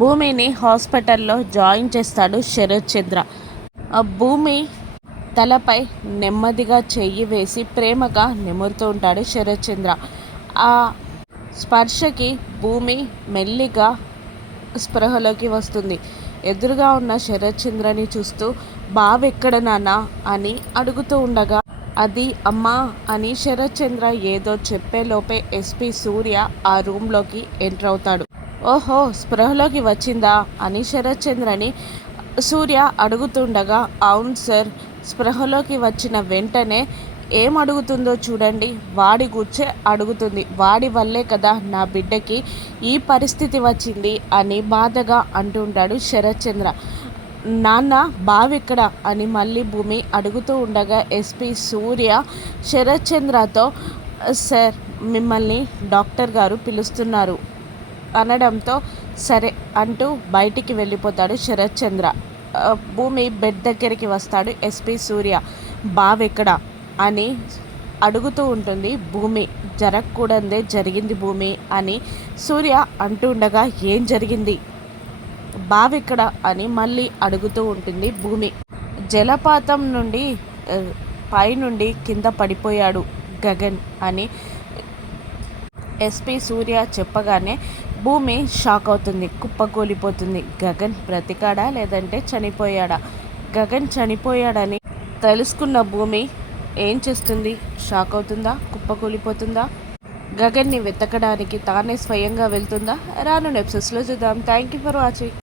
భూమిని హాస్పిటల్లో జాయిన్ చేస్తాడు శరత్ చంద్ర. ఆ భూమి తలపై నెమ్మదిగా చెయ్యి వేసి ప్రేమగా నిమురుతూ ఉంటాడు శరత్ చంద్ర. ఆ స్పర్శకి భూమి మెల్లిగా స్పృహలోకి వస్తుంది. ఎదురుగా ఉన్న శరత్ చంద్రని చూస్తూ బావెక్కడ నాన్న అని అడుగుతూ ఉండగా, అది అమ్మా అని శరత్ చంద్ర ఏదో చెప్పేలోపే ఎస్పీ సూర్య ఆ రూమ్లోకి ఎంటర్ అవుతాడు. ఓహో, స్పృహలోకి వచ్చిందా అని శరత్ చంద్రని సూర్య అడుగుతుండగా, అవును సార్, స్పృహలోకి వచ్చిన వెంటనే ఏం అడుగుతుందో చూడండి, వాడి గుచ్చే అడుగుతుంది. వాడి వల్లే కదా నా బిడ్డకి ఈ పరిస్థితి వచ్చింది అని బాధగా అంటుంటాడు శరత్ చంద్ర. నాన్న బావెక్కడ అని మళ్ళీ భూమి అడుగుతూ ఉండగా ఎస్పీ సూర్య శరత్ చంద్రతో, సార్ మిమ్మల్ని డాక్టర్ గారు పిలుస్తున్నారు అనడంతో సరే అంటూ బయటికి వెళ్ళిపోతాడు శరత్ చంద్ర. భూమి బెడ్ దగ్గరికి వస్తాడు ఎస్పీ సూర్య. బావెక్కడ అని అడుగుతూ ఉంటుంది భూమి. జరగకూడదే జరిగింది భూమి అని సూర్య అంటూ ఉండగా, ఏం జరిగింది, బావెక్కడ అని మళ్ళీ అడుగుతూ ఉంటుంది భూమి. జలపాతం నుండి పైనుండి కింద పడిపోయాడు గగన్ అని ఎస్పీ సూర్య చెప్పగానే భూమి షాక్ అవుతుంది, కుప్పకూలిపోతుంది. గగన్ బ్రతికాడా లేదంటే చనిపోయాడా? గగన్ చనిపోయాడని తెలుసుకున్న భూమి ఏం చేస్తుంది? షాక్ అవుతుందా? కుప్పకూలిపోతుందా? గగన్ని వెతకడానికి తానే స్వయంగా వెళ్తుందా? రానున్న ఎపిసోడ్స్లో చూద్దాం. Thank you for watching.